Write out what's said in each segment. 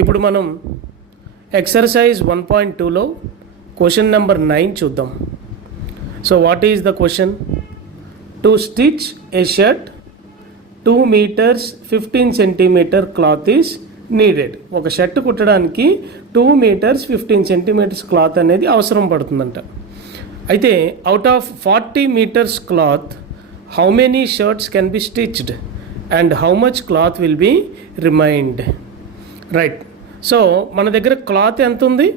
ఇప్పుడు మనం exercise 1.2లో question number 9 చూద్దాం. So what is the question? To stitch A shirt 2 meters 15 centimeter cloth is needed. ఒక shirt కుట్టడానికి 2 meters 15 centimeters cloth అనేది అవసరం పడుతుందంట. అయితే out of 40 meters cloth how many shirts can be stitched and how much cloth will B remained? Right. So మన దగ్గర cloth ఎంత ఉంది?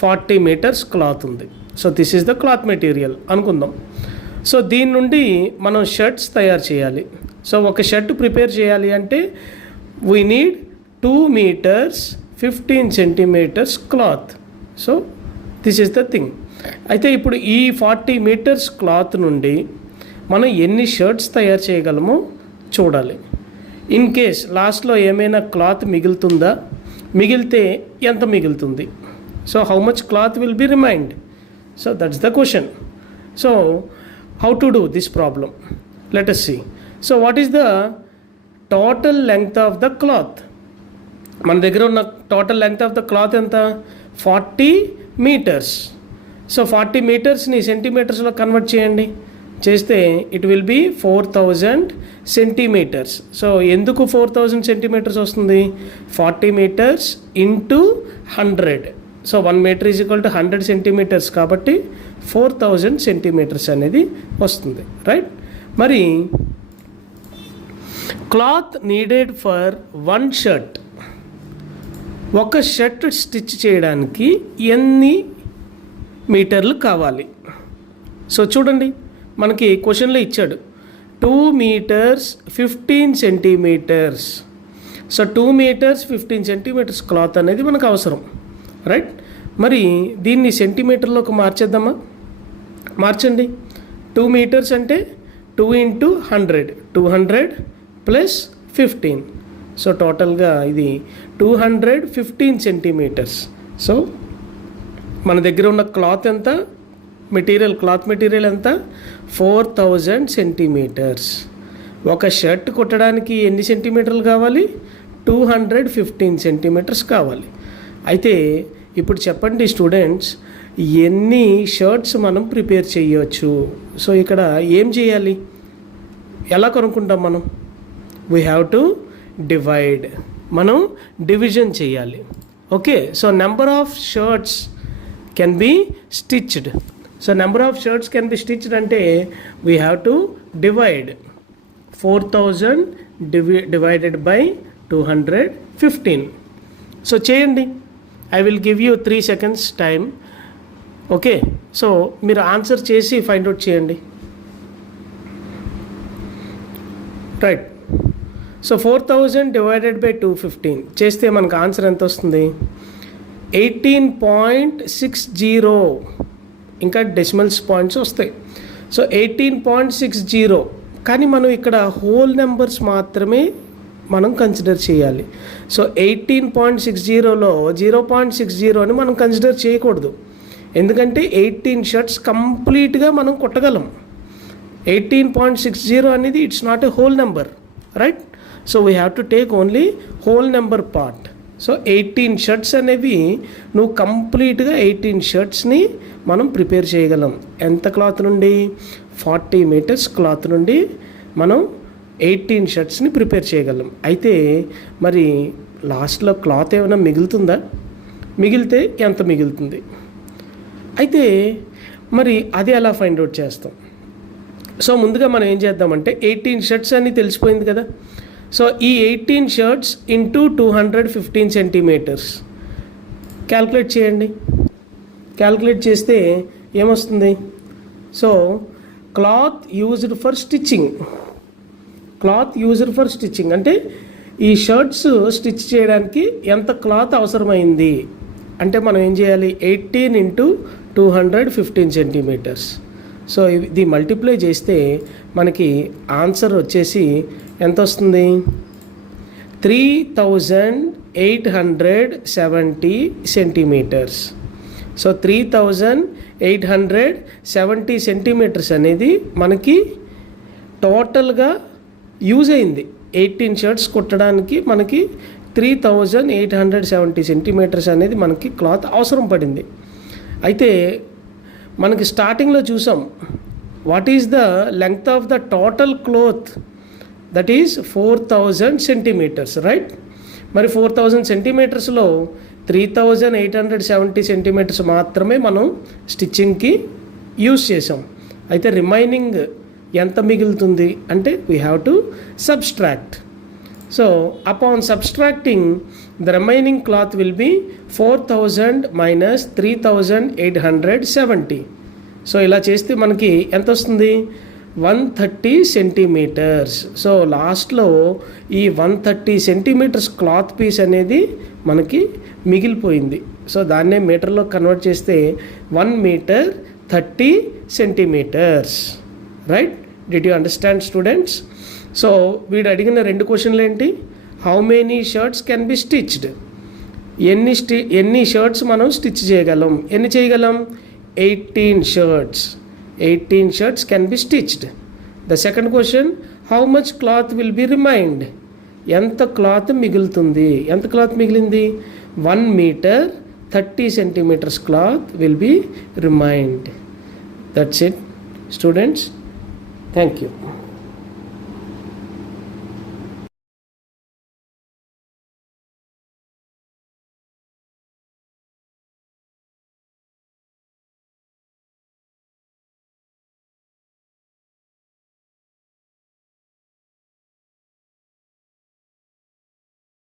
40 meters cloth ఉంది. So this is the cloth material అనుకుందాం. సో దీని నుండి మనం షర్ట్స్ తయారు చేయాలి. సో ఒక షర్ట్ ప్రిపేర్ చేయాలి అంటే we need 2 meters 15 centimeters cloth. So this is the thing. అయితే ఇప్పుడు ఈ 40 meters క్లాత్ నుండి మనం ఎన్ని షర్ట్స్ తయారు చేయగలమో చూడాలి. ఇన్ కేస్ లాస్ట్లో ఏమైనా క్లాత్ మిగులుతుందా, మిగిలితే ఎంత మిగులుతుంది? So how much cloth will be remind? So that's the question. So how to do this problem? Let us see. So what is the total length of the cloth? మన దగ్గర ఉన్న total length of the cloth ఎంత? 40 meters. So 40 metersని సెంటీమీటర్స్లో convert చేయండి. చేస్తే it will be 4000 centimeters. So ఎందుకు 4000 centimeters వస్తుంది? 40 meters into 100. So 1 meter is equal to 100 centimeters కాబట్టి 4000 centimeters అనేది వస్తుంది. రైట్. మరి క్లాత్ నీడెడ్ ఫర్ 1 షర్ట్, ఒక షర్ట్ స్టిచ్ చేయడానికి ఎన్ని మీటర్లు కావాలి? సో చూడండి, మనకి క్వశ్చన్లో ఇచ్చాడు 2 meters 15 centimeters. So 2 meters 15 centimeters cloth అనేది మనకు అవసరం. రైట్. మరి దీన్ని సెంటీమీటర్లోకి మార్చేద్దామా? మార్చండి. 2 meters అంటే 2 into 100, 200 plus 15. సో టోటల్గా ఇది 215 centimeters. సో మన దగ్గర ఉన్న క్లాత్ ఎంత? మెటీరియల్, క్లాత్ మెటీరియల్ ఎంత? 4000 centimeters. ఒక షర్ట్ కుట్టడానికి ఎన్ని సెంటీమీటర్లు కావాలి? 215 centimeters కావాలి. అయితే ఇప్పుడు చెప్పండి స్టూడెంట్స్, ఎన్ని షర్ట్స్ మనం ప్రిపేర్ చేయవచ్చు? సో ఇక్కడ ఏం చేయాలి? ఎలా కనుక్కుంటాం మనం? We have to divide. మనం డివిజన్ చేయాలి. Okay. So number of shirts can be stitched. So number of shirts can be stitched అంటే we have to divide 4000 divided by 215. So చేయండి. I will give you 3 seconds time. Okay. So మీరు answer చేసి find out చేయండి. Right. So 4000 divided by 215 చేస్తే మనకు answer ఎంత వస్తుంది? 18.60. ఇంకా డెసిమల్స్ పాయింట్స్ వస్తాయి. సో 18.60. కానీ మనం ఇక్కడ హోల్ నెంబర్స్ మాత్రమే మనం కన్సిడర్ చేయాలి. సో 18.60లో 0.60 అని మనం కన్సిడర్ చేయకూడదు. ఎందుకంటే 18 షర్ట్స్ కంప్లీట్గా మనం కుట్టగలం. 18.60 అనేది it's not a whole number. Right. So we have to take only whole number part. So 18 shirts అనేవి నువ్వు కంప్లీట్గా 18 షర్ట్స్ని మనం ప్రిపేర్ చేయగలం. ఎంత క్లాత్ నుండి? 40 meters క్లాత్ నుండి మనం 18 షర్ట్స్ని ప్రిపేర్ చేయగలం. అయితే మరి లాస్ట్లో క్లాత్ ఏమైనా మిగులుతుందా? మిగిలితే ఎంత మిగులుతుంది? అయితే మరి అది ఎలా ఫైండ్ అవుట్ చేస్తాం? సో ముందుగా మనం ఏం చేద్దామంటే 18 షర్ట్స్ అని తెలిసిపోయింది కదా. సో ఈ 18 షర్ట్స్ ఇంటూ 215 centimeters క్యాల్కులేట్ చేయండి. క్యాల్కులేట్ చేస్తే ఏమొస్తుంది? So cloth used for stitching. Cloth used for stitching అంటే ఈ షర్ట్స్ స్టిచ్ చేయడానికి ఎంత క్లాత్ అవసరమైంది అంటే మనం ఏం చేయాలి? 18 into 215 centimeters. సో ఇది మల్టిప్లై చేస్తే మనకి ఆన్సర్ వచ్చేసి ఎంత వస్తుంది? 3870 centimeters. సో 3870 centimeters అనేది మనకి టోటల్గా యూజ్ అయింది. 18 షర్ట్స్ కుట్టడానికి మనకి 3870 సెంటీమీటర్స్ అనేది మనకి క్లాత్ అవసరం పడింది. అయితే మనకి స్టార్టింగ్లో చూసాం what is the length of the total cloth, that is 4000 centimetres, right. మరి 4000 సెంటీమీటర్స్లో 3870 సెంటీమీటర్స్ మాత్రమే మనం స్టిచ్చింగ్కి యూస్ చేసాం. అయితే రిమైనింగ్ ఎంత మిగులుతుంది అంటే we have to subtract. So upon subtracting the remaining cloth will be 4000 minus 3870. So ఇలా చేస్తే మనకి ఎంత వస్తుంది? 130 సెంటీమీటర్స్. సో లాస్ట్లో ఈ 130 సెంటీమీటర్స్ క్లాత్ పీస్ అనేది మనకి మిగిలిపోయింది. సో దాన్నే మీటర్లో కన్వర్ట్ చేస్తే 1 metre 30 centimetres, right. Did you understand students? So వీడు అడిగిన 2 క్వశ్చన్లు ఏంటి? How many shirts can be stitched, ఎన్ని షర్ట్స్ మనం స్టిచ్ చేయగలం, ఎన్ని చేయగలం? 18 shirts. 18 shirts can be stitched. The second question, how much cloth will be remind, ఎంత క్లాత్ మిగులుతుంది, ఎంత క్లాత్ మిగిలింది? 1 metre 30 centimetres cloth will be remind. That's it students. Thank you.